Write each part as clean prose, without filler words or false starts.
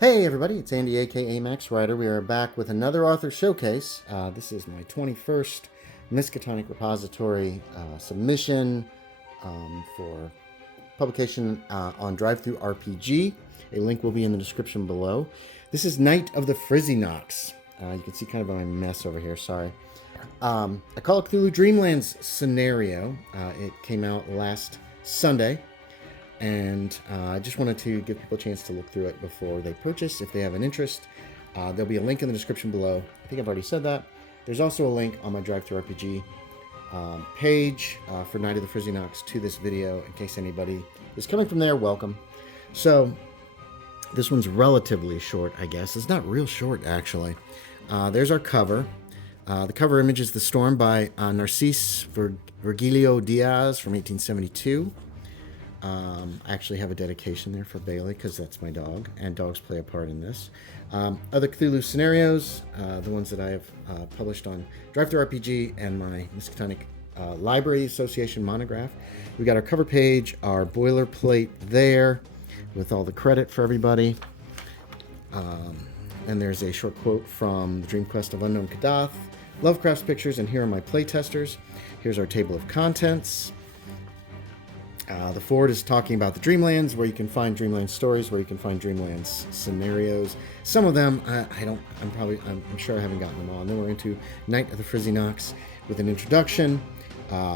Hey everybody, it's Andy aka Max Writer. We are back with another author showcase. This is my 21st Miskatonic Repository submission for publication on DriveThruRPG. A link will be in the description below. This is Night of the Frizzi Nocs. You can see kind of my mess over here, sorry. A Call of Cthulhu Dreamlands scenario. It came out last Sunday. And I just wanted to give people a chance to look through it before they purchase, if they have an interest. There'll be a link in the description below. I think I've already said that. There's also a link on my DriveThruRPG page for Night of the Frizzi Nocs to this video, in case anybody is coming from there. Welcome. So this one's relatively short, I guess. It's not real short, actually. There's our cover. The cover image is The Storm by Narcís Virgilio Diaz from 1872. I actually have a dedication there for Bailey because that's my dog, and dogs play a part in this. Other Cthulhu scenarios, the ones that I have published on DriveThruRPG and my Miskatonic Library Association monograph. We got our cover page, our boilerplate there with all the credit for everybody. And there's a short quote from the Dream Quest of Unknown Kadath, Lovecraft's pictures, and here are my playtesters. Here's our table of contents. The forward is talking about the Dreamlands, where you can find Dreamlands stories, where you can find Dreamlands scenarios. Some of them, I'm sure I haven't gotten them all. And then we're into Night of the Frizzi Nocs with an introduction,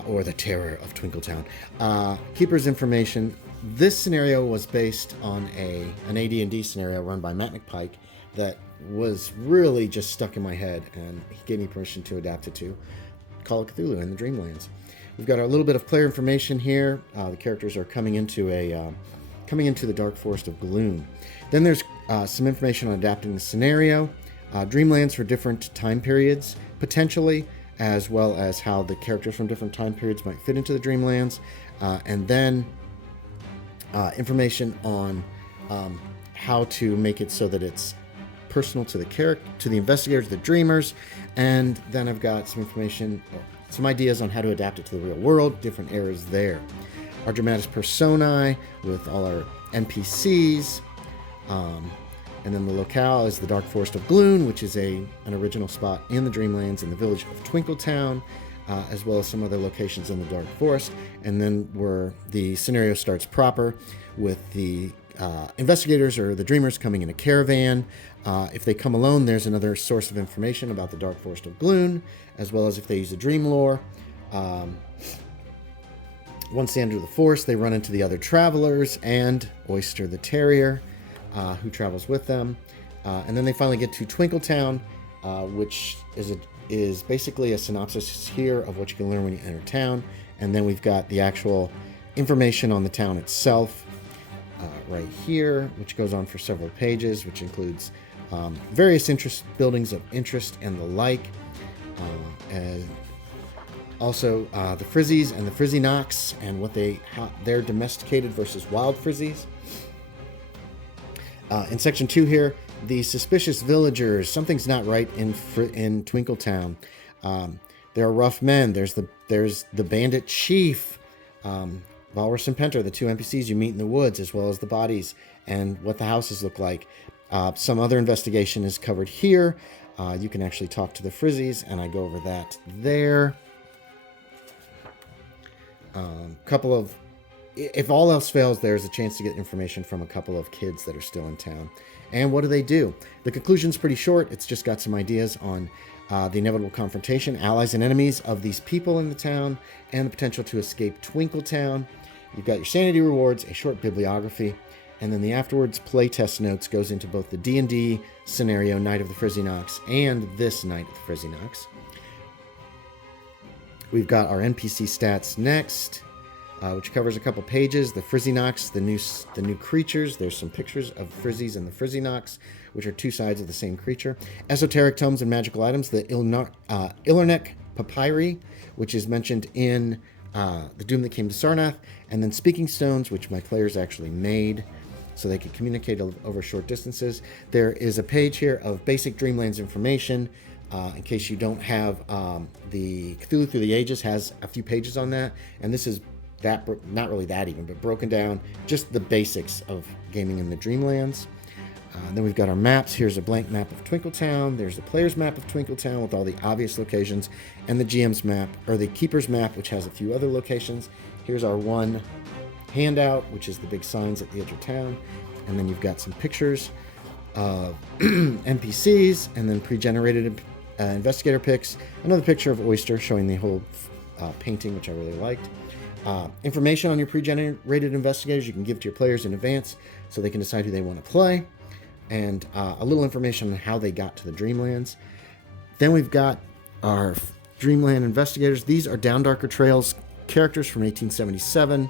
or the terror of Twinkletown. Keeper's information. This scenario was based on an AD&D scenario run by Matt McPike that was really just stuck in my head, and he gave me permission to adapt it to Call of Cthulhu and the Dreamlands. We've got a little bit of player information here. The characters are coming into the Dark Forest of Gloon. Then there's some information on adapting the scenario, Dreamlands for different time periods, potentially, as well as how the characters from different time periods might fit into the Dreamlands, and then information on how to make it so that it's personal to the character, to the investigators, the dreamers, and then I've got some information. Some ideas on how to adapt it to the real world, different eras there. Our dramatis personae with all our NPCs. And then the locale is the Dark Forest of Gloon, which is an original spot in the Dreamlands in the village of Twinkletown, as well as some other locations in the Dark Forest. And then where the scenario starts proper with the investigators or the dreamers coming in a caravan. If they come alone, there's another source of information about the Dark Forest of Gloon, as well as if they use a dream lore. Once they enter the forest, they run into the other travelers and Oyster the Terrier, who travels with them. And then they finally get to Twinkletown, which is basically a synopsis here of what you can learn when you enter town. And then we've got the actual information on the town itself right here, which goes on for several pages, which includes various buildings of interest and the like. And also the Frizzis and the Frizzi Nocs and how they're domesticated versus wild Frizzis. In section 2 here, the suspicious villagers. Something's not right in Twinkletown. There are rough men. There's the bandit chief, Walrus and Penter, the two NPCs you meet in the woods, as well as the bodies and what the houses look like. Some other investigation is covered here. You can actually talk to the Frizzis, and I go over that there. If all else fails, there's a chance to get information from a couple of kids that are still in town. And what do? The conclusion's pretty short. It's just got some ideas on the inevitable confrontation, allies and enemies of these people in the town, and the potential to escape Twinkletown. You've got your sanity rewards, a short bibliography, and then the afterwards playtest notes goes into both the D&D scenario, Night of the Frizzi Nocs, and this Night of the Frizzi Nocs. We've got our NPC stats next, which covers a couple pages. The Frizzi Nocs, the new creatures. There's some pictures of Frizzis and the Frizzi Nocs, which are two sides of the same creature. Esoteric tomes and magical items. The Illarnek Papyri, which is mentioned in The Doom That Came to Sarnath, and then Speaking Stones, which my players actually made so they could communicate over short distances. There is a page here of basic Dreamlands information. In case you don't have the Cthulhu Through the Ages has a few pages on that, and this is not really that even, but broken down, just the basics of gaming in the Dreamlands. Then we've got our maps. Here's a blank map of Twinkletown. There's the player's map of Twinkletown with all the obvious locations, and the GM's map, or the keeper's map, which has a few other locations. Here's our one handout, which is the big signs at the edge of town. And then you've got some pictures of NPCs, and then pre-generated investigator picks. Another picture of Oyster showing the whole painting, which I really liked. Information on your pre-generated investigators you can give to your players in advance so they can decide who they want to play. And a little information on how they got to the Dreamlands. Then we've got our Dreamland investigators. These are Down Darker Trails characters from 1877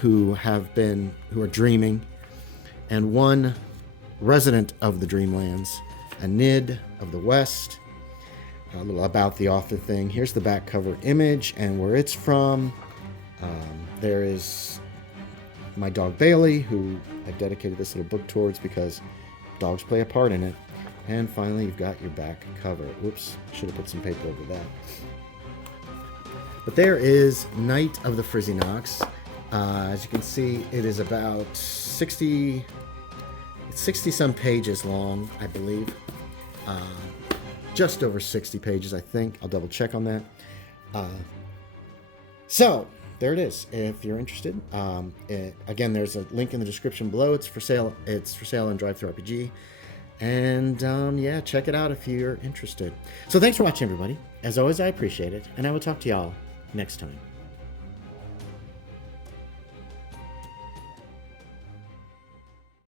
who are dreaming, and one resident of the Dreamlands, a Nid of the West. A little about the author thing. Here's the back cover image and where it's from. There is my dog Bailey, who I've dedicated this little book towards because dogs play a part in it. And finally, you've got your back cover. Whoops, should have put some paper over that. But there is Night of the Frizzi Nocs. As you can see, it is about 60 some pages long, I believe. Just over 60 pages, I think. I'll double check on that. So there it is. If you're interested, again, there's a link in the description below. It's for sale. It's for sale on DriveThruRPG, and yeah, check it out if you're interested. So thanks for watching, everybody. As always, I appreciate it, and I will talk to y'all next time.